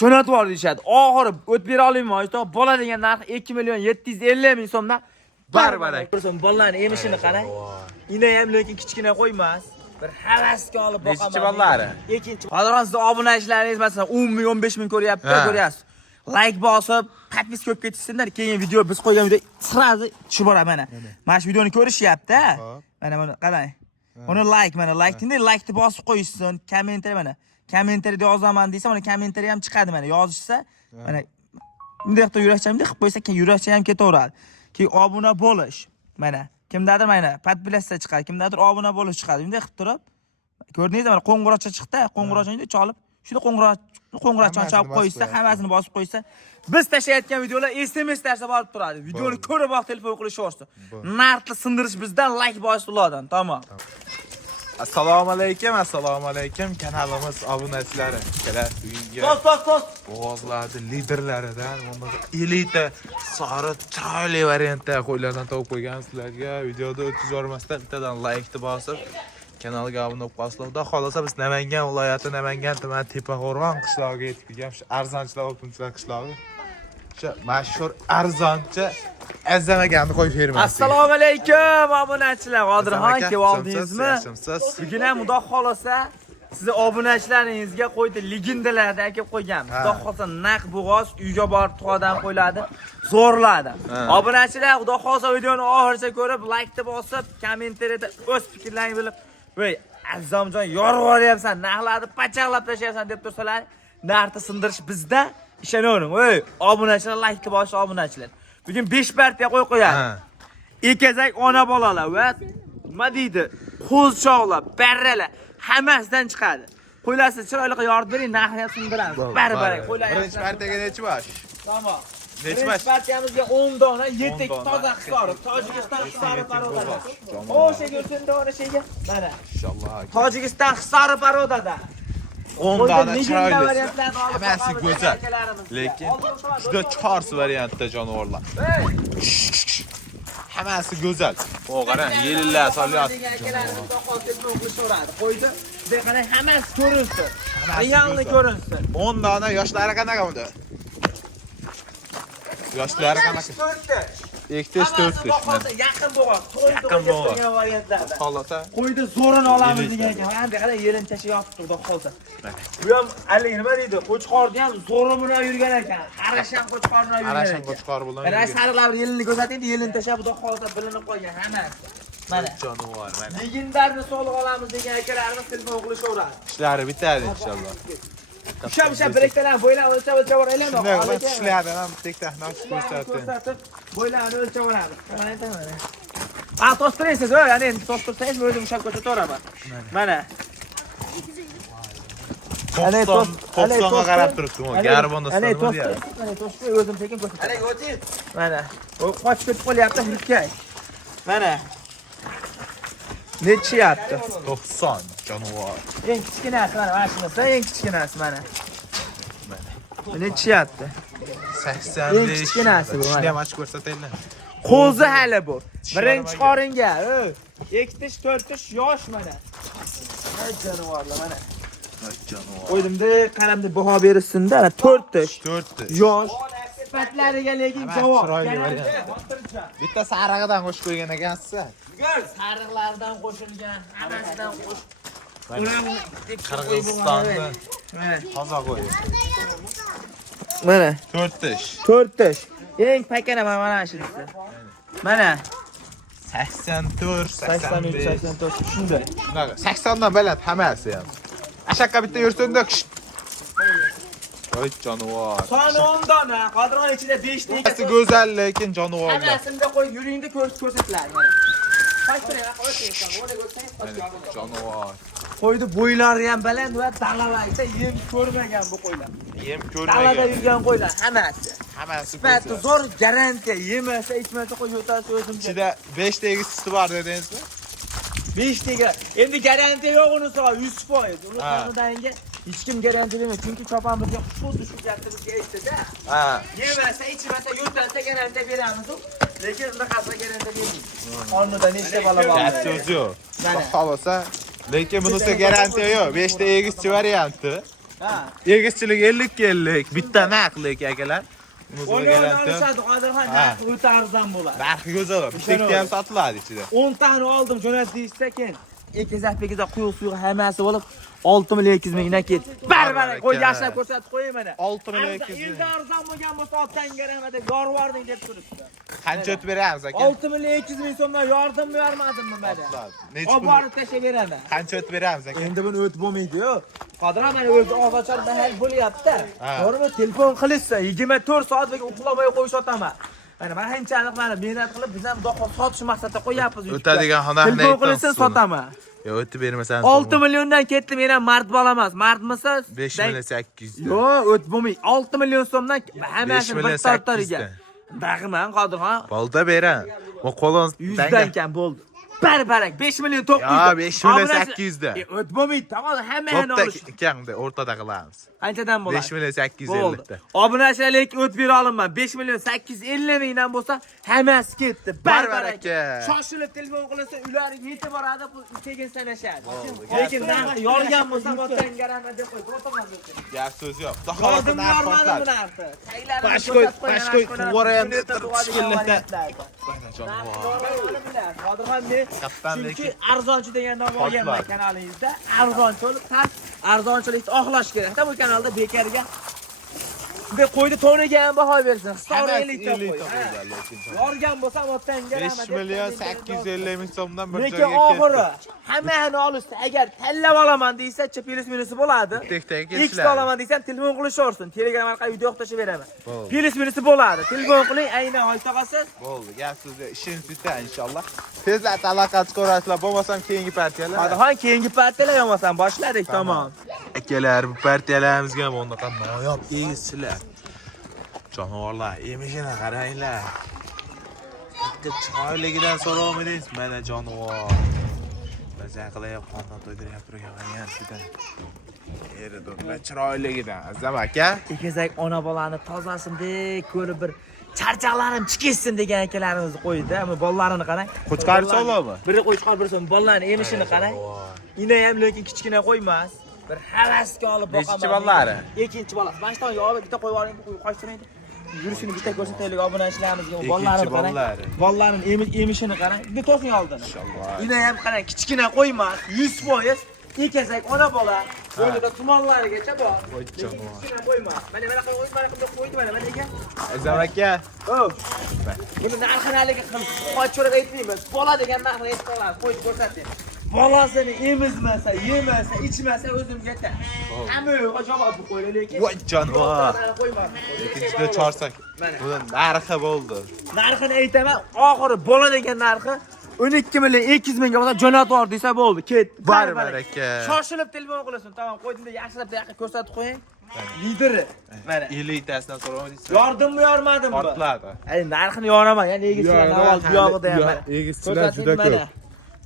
Jo'natib yubordi deyshadi. Oxiri o'tib bera olmayman. Aytdim, bola degan narx 2 million 750 ming so'mdan baribir. Bolalarning emishini qarang. Ina ham lekin kichkina qo'ymas. Bir havasga olib boqaman. Nechchi bolalari? Ikkinchi. Hozir siz obunachilaringiz masalan 10 ming 15 ming ko'ryapti, ko'ryapsiz. Like bosib, podpis ko'p ketishsinlar. Keyin video biz qo'ygan video sirazi tushib boradi mana. Mana shu videoni ko'rishyapti. Mana buni qarang. Uni mana like-ni like-ni bosib qo'yishsin, kommentariy mana. Kommentariyda yozaman desa, mana kommentariy ham chiqadi mana. Yozishsa, mana bunday qilib yurakchamda qilib qo'ysa, keyin yurakcha ham ketaveradi. Keyin obuna bo'lish. Mana kimdadir mana podpilatsiya chiqadi, kimdadir obuna bo'lish chiqadi. Bunday qilib turib, ko'rdingizmi mana qo'ng'iroqcha chiqdi, qo'ng'iroqchani chalib, shuni qo'ng'iroqchani chalib qo'ysa, hammasini bosib qo'ysa, biz tashlayotgan videolar SMS tarsa borib turadi. Videoni ko'rib vaqt telefon qilishaversin. Narxni sindirish bizdan, like bosish ulardan. Tamom. Assalomu alaykum kanalimiz obunachilari. Kelar uyga. Tos. Bo'g'ozlarning liderlaridan bunday elita sari chiroyli variantda qo'ylardan topib qo'ygan sizlarga. Videoda o'tish yormasdan bittadan like-ni bosib, kanalga obuna bo'lib qolsanglar. Xudo xolasa biz Namangan viloyati, Namangan tumani Tepaqo'rg'on qishlog'iga yetib kelgan arzonchilar o'tinchilar qishlog'i. Shu mashhur arzonchi azamaganni qo'yib bermaysiz. Assalomu alaykum obunachilar. Qodirxon keldingizmi? Bugun ham Xudo xolasa sizni obunachilaringizga qo'ydi legendalardan kelib qo'yganmiz. Xudo xolasa naq bo'g'oz uyga borib tuqadan qo'yiladi, zo'rladi. Obunachilar Xudo xolasa videoni oxirigacha ko'rib, like-ni bosib, kommentariyada o'z fikrlaringizni bilib, "Voy, Azamjon yorib yuboryapsan, narxlarni pachaqlab tashlayapsan" deb tursalar, narxni sindirish bizda. Ishonavering, voy, obunachilar, like-ni bosish obunachilar. Bugun 5 partiya qo'yadi. Ekazak ona bolalar va nima deydi? Qo'zchoqlar, barralar hammasidan chiqadi. Qo'ylarsiz chiroyli qilib yorib bering, narxni ham sindiramiz. Baribir qo'ylar. Birinchi partiyaga nechi bosh? Tamom. Nechi bosh? Partiyamizga 10 dona, 7 toza hisori, Tojikiston hisori parodada. O'sha go'shinda ona sheyga. Mana. Inshaalloh. Tojikiston hisori parodada. 10 dona chiroyli. Hammasi go'zal. Lekin juda chors variantda jonivorlar. Hammasi go'zal. O qarang, yellar solyapti. Qo'ydi. Bunday qarang, hammasi ko'rinsin. Realni ko'rinsin. 10 dona yoshlari qanaqa unda? Yoshlari qanaqa? 2 4 yaqin bo'lgan. Yaqin bo'lgan variantlarda. Xolasa. Qo'ydi zo'rini olamiz degan ekan. Mana bu qarang, yerin tashib yotib turdi xolsa. Bu ham hali nima deydi? Qo'chqorni ham zo'ri bilan yurgan ekan. Qarasham qo'chqor bilan yurgan ekan. Qarasham qo'chqor bilan. Mana sariqlar yelini ko'rsatdi, yelini tashab xudo xolsa bilinib qolgan hammasi. Mana jonivor mana. Legendarni soliq olamiz degan akalarimiz telefon qilishaveradi. Ishlari bitadi inshaalloh. Usha birekdan bo'ylab o'lchab boraylik. Shunday ishlardan ham bitta naqsh ko'rsatdi. Bo'ylarni o'lchab oladi. Mana aytaman. To'stirasiz, ya'ni endi to'stirsangiz o'zim ushlab ko'rsataveraman. Mana. 90 ga qarab turibdim, garbonda sanam deyapti. Mana to'stir o'zim tekin ko'rsataman. Ana o'ti. Mana. U qochib ketib qolyapti, hirkay. Mana. Nechi yapti? 90 jonivor. Eng kichkinasi mana shunisi, eng kichkinasi mana. Nechi yapti? 85. Eng kichkinasi bu. Shuni ham ochib ko'rsataylik. Qo'zi hali bu. Birinchi qoringa, 2 4 yosh mana. Jonivorlar mana. Jonivor. Qo'ydimda, qaramda baho berishsin-da, 4 yosh. Sifatlariga lekin javob. Bitta sarig'idan qo'shib qo'ygan ekansiz. Sariqlardan qo'shilgan, hammasidan Qirg'izistondan. Toza qo'y. Mana 4. Eng pakana mana shunisi. Mana 84, 83, 84 shunday. Shunaqa. 80 dan baland hammasi ham. Ashaqqa bitta yursanda. Voy jonivor. Son 10 dona, Qodirxon ichida 5 ta Hammasi go'zal lekin jonivorlar. Hammasini qo'yib yuringda ko'rsatiladi mana. Jonivor. Qo'ydi bo'ylari ham baland va dalalayda yem ko'rmagan bu qo'ylar. Yem Dalada ko'rmagan. yurgan qo'ylar hammasi. Hammasi Sifati zo'r, garantiya. Yemasa, ichmasa qo'yib o'tasiz o'zimcha. Ichida 5 ta egizchisi bor dedingizmi? 5 taga. Endi garantiya yo'q unisi 100%. Uni qonidangi hech kim garantiya bermaydi. Chunki chopamizga xuddi shu gapni bizga aytdi-da. Yemasa, ichmasa, yo'talsa garantiya beramiz. Lekin bunaqasi garantiya bermaydi. Qonunda nechta bola bor? Gap so'z yo'q. Xolasa, lekin bunisi garantiya yo'q. 5 ta egizchi varianti. Ha. Egizchilik 50 bitta naqlik akalar. O'yini olishadi, Qodirxon, narxi o'ta arzon bo'ladi. Narxi go'zal. Bitta ham sotiladi ichida. 10 tani oldim, jo'nat deyishsa keyin. Ekizak-pekizak quyuq suyuq hammasi bo'lib 6 million 200 mingdan ketdi. Baribir qo'y yashlab ko'rsatib qo'yay mana. 6 million 200 ming. Endi arzon bo'lgan bo'lsa otdan garamada yorvarding deb turibdi. Qancha o'tib beramiz aka? 6 million 200 ming so'mdan yordammi yormadimmi mana? Necha Olib pul? borib tashlab beraman. Qancha o'tib beramiz aka? Endi buni o'tib bo'lmaydi-ku. Qodirxon mana o'zi og'ochar mahal bo'lyapti. To'g'rimi? Telefon qilishsa 24 soat yoki uxlamay qo'yish otaman. Mana qanchalik mana mehnat qilib biz ham do'qqa sotish maqsadida qo'yapmiz. O'tadigan xonani telefon qilsa sotaman. Yo, o'tib bermasangiz. 6 milliondan ketdi, men ham mard bola emas. Mardmisiz? 5 million 800. Yo, o'tib bo'lmaydi. 6 million so'mdan hammasini bir tortariga. Dag'man Qodirxon. Bolda beram. O qo'lon 100 dan kam bo'ldi. Barbarak 5 million 900. Ya 5 million 800 da. O'tib bo'lmaydi. Tamam, hammani olish. Kamda o'rtada qilamiz. Qanchadan bo'ladi? 5 million 850 da. Obunachilik o'tib bera olaman. 5 million 850 mingdan bo'lsa, hammasi ketdi. Barbarak. Shoshilib telefon qilsa, ular yetib boradi, keyin sanashadi. Lekin narxi yorgan bo'lsa, otdan garama deb qo'yib o'taman. Gap so'z yo'q. Xodim yormadi bu narxi. Bashkoy tuvarayan tishkillikda. Qodirxon men chunki arzonchi degan nom olganman kanalingizda. Arzonchilik tas, arzonchilikni oqlash kerak-da bu kanalda bekarga. Be qo'ydi to'niga ham baho bersin. Hisob 50 ta qo'y. Yorgan bo'lsa otdan garama 5 million 850 ming so'mdan bir lekin joyga oxiri hammani olishsa agar tanlab olaman deysa-chi plyus minusi bo'ladi. Ikkita olaman desam telefon qilishaversin. Telegram orqali video yo'qtashib beraman. Plyus minusi bo'ladi. Telefon qiling, aynan hoy tog'asiz. Bo'ldi. Gap so'zda ishingiz bitta inshaalloh. Tezda aloqa chiqarasizlar, bo'lmasam keyingi partiyalar. Qodirxon keyingi partiyalar yo'qmasam boshladik, tamom. Akalar, bu partiyalarimizga ham unaqa noyob egizchilar. Jonivorlar, emishini qaranglar. Bitta chiroyligidan so'ramadingiz, mana jonivor. Maza qilib qondan to'ydirib turgan shundan. Eridonlar chiroyligidan. Azam aka, Ekizak ona bolani tozasindek ko'rib bir charchoqlarim chiqishsin degan akalarimizni qo'ydi. Ammo bolalarini qarang. qo'chqarib so'lami? Biri qo'chqar, biri so'm bollarni emishini qarang. Ina ham lekin kichkina qo'ymas. Bir havasga olib boqaman. Nechchi bollari? Ikkinchi bolasi. Mana shunday yo'q, bitta qo'yib yuboring, qo'yishtiraylik. Yurishini bitta ko'rsataylik obunachilarimizga. Bolalarini qarang. Bollarning emishini qarang. Bitta to'xing oldin. Inshaalloh. Ina ham qarang, kichkina qo'ymas, 100%. Ekizak ona bola. Bo'ynida tumonlarigacha bor. Kichkina qo'ymas. Mana qo'ydi mana ega. Azam aka. Oh. Buni narxini haligi qochirib aytmaymiz. Bola degan narxni aytib qolamiz. Qo'yib ko'rsating. Bolasini emizmasa, yemasa, ichmasa o'zimga aytadi. Hamma yo'q, javob qo'ydi lekin. Voy jonivor. Lekin juda chorsak. Buni narxi bo'ldi. Narxini aytaman, oxiri bola degan narxi 12 million 200 mingga bo'lsa jo'nator desa bo'ldi, ketdi. Baribir aka. Shoshilib telefon qilasan, tamom, qo'ydimda yaxshilab yoqqa ko'rsatib qo'ying. Lideri. Mana 50 tasidan so'ramadingiz. Yordimmi, yormadimmi? Ortladi. Ay, narxini yoraman, ya'ni egizchilar avval bu yog'ida ham mana. Egizchilar juda ko'p.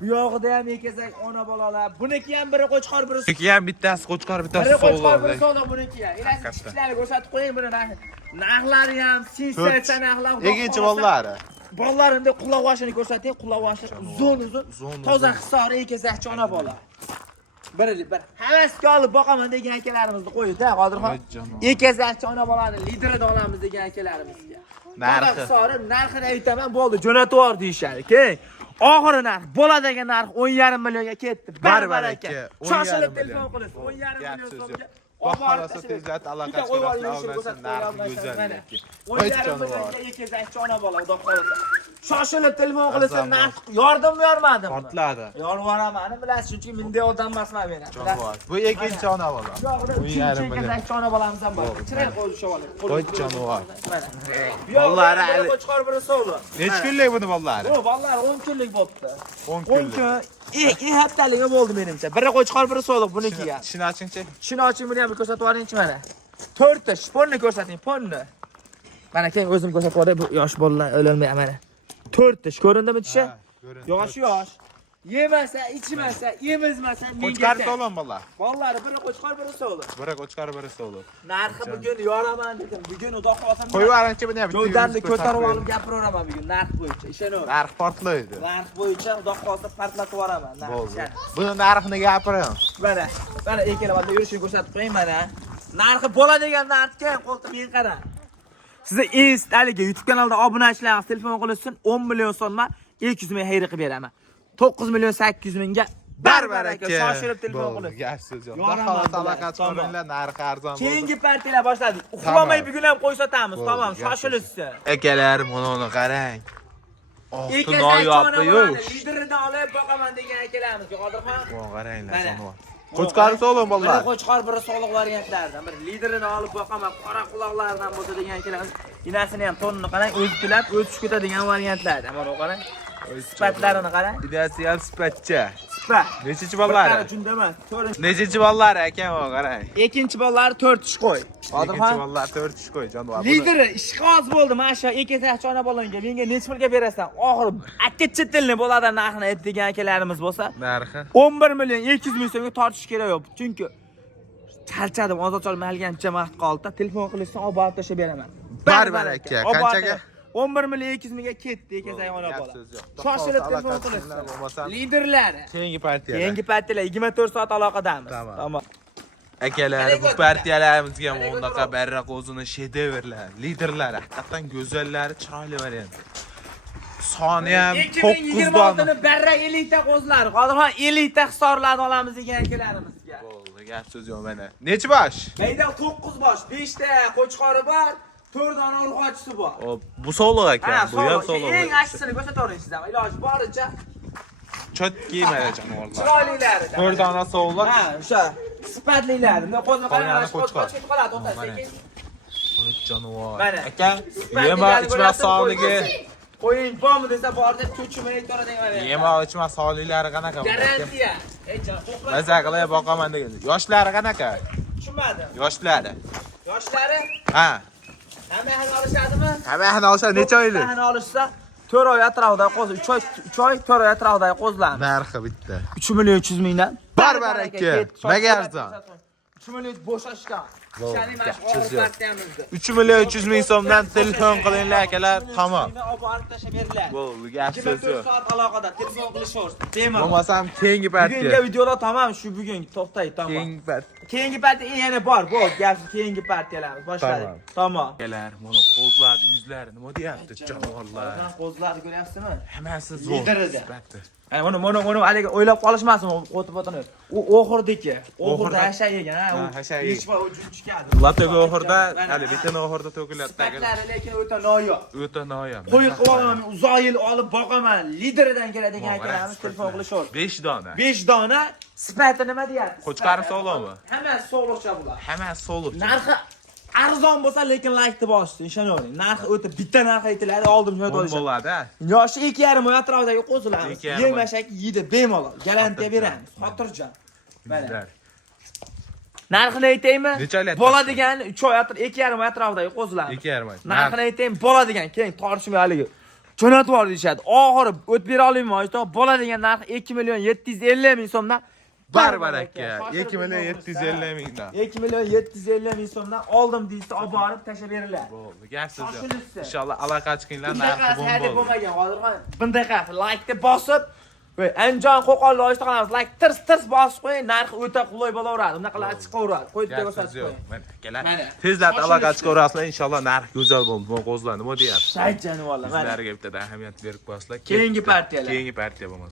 Bu yog'ida ham ekizak ona bolalar. Buniki ham biri qo'chqor, biri Buniki ham bittasi qo'chqor, bittasi biri qo'chqor, so'g'loq. biri so'g'loq buniki ham. Ilasiz kichiklarni ko'rsatib qo'ying buni narxi. Narxlari ham sensatsiya narxlar. Ikkinchi bollari. Bollarinde quloqvashini ko'rsating, quloqvashi uzun, toza hisori ekizakchi ona bola. Bir havasga olib boqaman degan akalarimizni qo'ydi-da, Qodirxon. Ekizakchi ona bolani liderida olamiz degan akalarimizga. Narxi, narxini aytaman, bo'ldi, jo'nator deyishadi. Keyin oxiri narx, bo'ladigan narx 10,5 millionga ketdi. Baribir aka. Shoshilib telefon qilasiz, 10,5 million so'mga. Baholasa tezlat aloqa chiqarasiz, narxi go'zal. Ekizakchi ona bola, xudo xolasa. Shoshilib telefon qilsa narx yordimmi, yormadimmi? Portladi. Yorvoraman, bilasiz, chunki menday odam emasman men. Bu ikkinchi ona bola. Ekizakchi ona bolamiz ham bor. Chiray qo'yib shovali. Voy jonivor. Bollari hali qo'chqor biri sovli. Necha kunlik buni bollari? Bu bollar 10 kunlik bo'pti. 10 kunlik. 10 kun. Haftaligi bo'ldi menimcha. Biri qo'chqor, biri so'liq buniki ham. Shuni ochingchi. Shuni oching, buni ham ko'rsatib yuboringchi mana. 4 ta shponni ko'rsating, ponni. Mana keyin o'zim ko'rsatib yuboray, bu yosh bolalar o'lolmaydi mana. 4 tish ko'rindimi tishi? Yosh. Yemasa, ichmasa, emizmasa Qo'chqarsa olan bola. Ballari biri qo'chqor, biri so'li. Biri qo'chqar, biri so'li. Narxi bugun yoraman dedim. Bugun uzoq qolsam. Qo'yvaringchi buni ham. Jo'danni ko'tarib olib gapiraman bugun narx bo'yicha. Ishonaver. Narx portlaydi. Narx bo'yicha uzoq qolsa portlatib yuboraman. Bo'ldi. Buni narxini gapiring. Mana ikkalamada yurishini ko'rsatib qo'ying mana. Narxi bo'ladigan narxga qo'ltimga qarang. Sizni haligi YouTube kanalida obunachilaringiz telefon qilishsin 10 million so'mma 200 ming xayri qilib beraman. 9 million 800 mingga barbaraka shoshilib telefon qiling. Gapsiz yo'q. Xolos aloqa chiqaringlar, narxi arzon bo'ldi. Keyingi partiyalar boshladik. Uxlamay bugun ham qo'y sotamiz. Tamam, shoshilishsin. Akalar, buni qarang. Oltin oyoqli yo'q. Liderini olib boqaman degan akalarimiz. Qodirxon. Qaranglar, jonivor. Qo'chqari so'lim bolalar. Biri qo'chqor, biri soliq variantlardan. Bir liderini olib boqaman, qora quloqlardan bo'lsa degan akalarimiz. Inasini ham tonini qarang, o'zi tilab, o'zi ketadigan variantlardan. Mana qarang. Sifatlarini qarang. Idasi ham sifatcha. Sifat. Nechinchi ballari? Tushundaman. Nechinchi ballari akam, qarang. Ikkinchi ballari 4 ish qo'y. Ikkinchi ballar 4 ish qo'y, jonivor. Lideri ishqoz bo'ldi. Mana shu ikkita ona balonga menga necha pulga berasan? Oxiri akka chetilni bo'ladi narxini ayt degan akalarimiz bo'lsa. Narxi 11 million 200 ming so'mga tortish kerak yo'q. Chunki charchadim, ozodchol malgancha vaqt qoldi. Telefon qilishsa olib borib tashlab beraman. Barbaraka. Qanchaga? 11 million 200 mingga ketdi ikkalasi ona bola. Shoshilib telefon qilishsin. Liderlar. Keyingi partiyalar. Keyingi partiyalar 24 soat aloqadamiz. Tamam. Akalar, bu partiyalarimizga ham o'ndaqa barraq o'zini shedevrlar, liderlar, haqiqatan go'zallari, chiroyli variant. Soni ham 9 dona. 2026 barra elita qo'zlari. Qodirxon elita hisorlarni olamiz degan akalarimizga. Bo'ldi, gap so'z yo'q mana. Nechi bosh? Mayda 9 bosh, 5 ta qo'chqori bor, 4 dona urg'ochisi bor. Bu so'liq ekan, bu ham so'liq. Eng ashisini ko'rsatavering sizdan. Iloji boricha Chotki mana jonivorlar. chiroylilari. 4 dona so'liq. Ha, o'sha sifatlilari. Buni qo'zini Qolgani qo'chqor. qoladi, o'ta sekin. Voy jonivor. Mana. Aka, yema ichma sog'ligi. Qo'ying bormi desa borda cho'chimay ko'radigan. Yema ichma sog'liklari qanaqa? Garantiya. Maza qilib boqaman degan. Yoshlari qanaqa? Tushunmadim. Yoshlari. Yoshlari Ha. hamma olishadimi? Hamma olsa necha oylik? Hamma olishsa 4 oy atrofida qo'z, 3 oy 4 oy atrofida qo'zlan. Narxi bitta. 3 million 300 mingdan. Barbaraka. Nega arzon? 3 million bo'shashgan. Shani mana shu Siz yo'q. partiyamizda. 3 million 300 ming so'mdan telefon qilinglar akalar, tamom. Olib borib tashlab beriladi. Bo'ldi, gap so'z 24 yo'q. soat aloqada telefon qilishaversin. Bemalol. Bo'lmasam keyingi Bugungi partiya. videolar tamam, shu bugun to'xtay, tamam. Keyingi partiya. Keyingi partiya yana bor, bu gap keyingi partiyalarimiz boshladik. Tamam. Akalar, mana qo'zlarni yuzlari nima deyapti, jonivorlar. Qo'zlarni ko'ryapsizmi? Hammasi zo'r. Liderida. sifatda. Mana haligi o'ylab qolishmasin, o'tib o'tini. U oxirdiki, oxirda yashagan, ha. Ha, yashagan. Hech bir junchkadi. Latoga oxirda, hali bitin oxirda to'kilyapti akalar. Sifatlari lekin o'ta noyob. O'ta noyob. Qo'y qilaman, uzoq yil olib boqaman. Lideridan keladigan akalarimiz telefon qilishaverdi. 5 dona. 5 dona sifati nima deyapti? Qo'chqari sog'lommi? Hammasi sog'liqcha bular. Hammasi sog'liq. Narxi arzon bo'lsa, lekin laykni bosishdi, ishonavering. Narxi o'ta bitta narx aytiladi, oldim joyda olishadi. Bo'ladi. Yoshi 2,5 oy atrofidagi qo'zilamiz. 2,5 Yemashak yeydi bemalol. Garantiya beramiz. Xotirjam. Mana. Bizlar. Narxini aytaymi? Necha oylik? Bo'ladigan 3 oy 2,5 oy atrofidagi qo'zilamiz. 2,5 oy. Narxini aytaymi? Bo'ladigan, keyin tortishmay haligi. Jo'natib yubor deyshadi. Oxiri o'tib bera olmayman, aytdi. Bo'ladigan narxi 2 million 750 ming so'mdan barbaraka. 2 million 750 mingdan. 2 million 750 ming so'mdan oldim deysa, olib borib tashlab beriladi. Bo'ldi, gapsiz yo'q. Shoshilishsin. Inshaalloh aloqa chiqinglar, narxi Bunday bo'm qilib bo'ldi. bo'lmagan, Qodirxon. Bunday qilib like-ni bosib, voy, Anjon Qo'qonli oyishda qilamiz. Like tirs bosib qo'ying, narxi o'ta qulay bo'laveradi. Bunaqa chiqaveradi. Qo'yib ko'rsatib qo'ying. Mana akalar, Mana. tezlarda aloqa chiqaverasizlar, inshaalloh narx go'zal bo'ldi. Bu qo'zlar nima deyapti? Shayt jonivorlar. Mana. Bizlarga bittadan ahamiyat berib qo'yasizlar. Keyingi partiyalar. Keyingi partiya bo'lmasa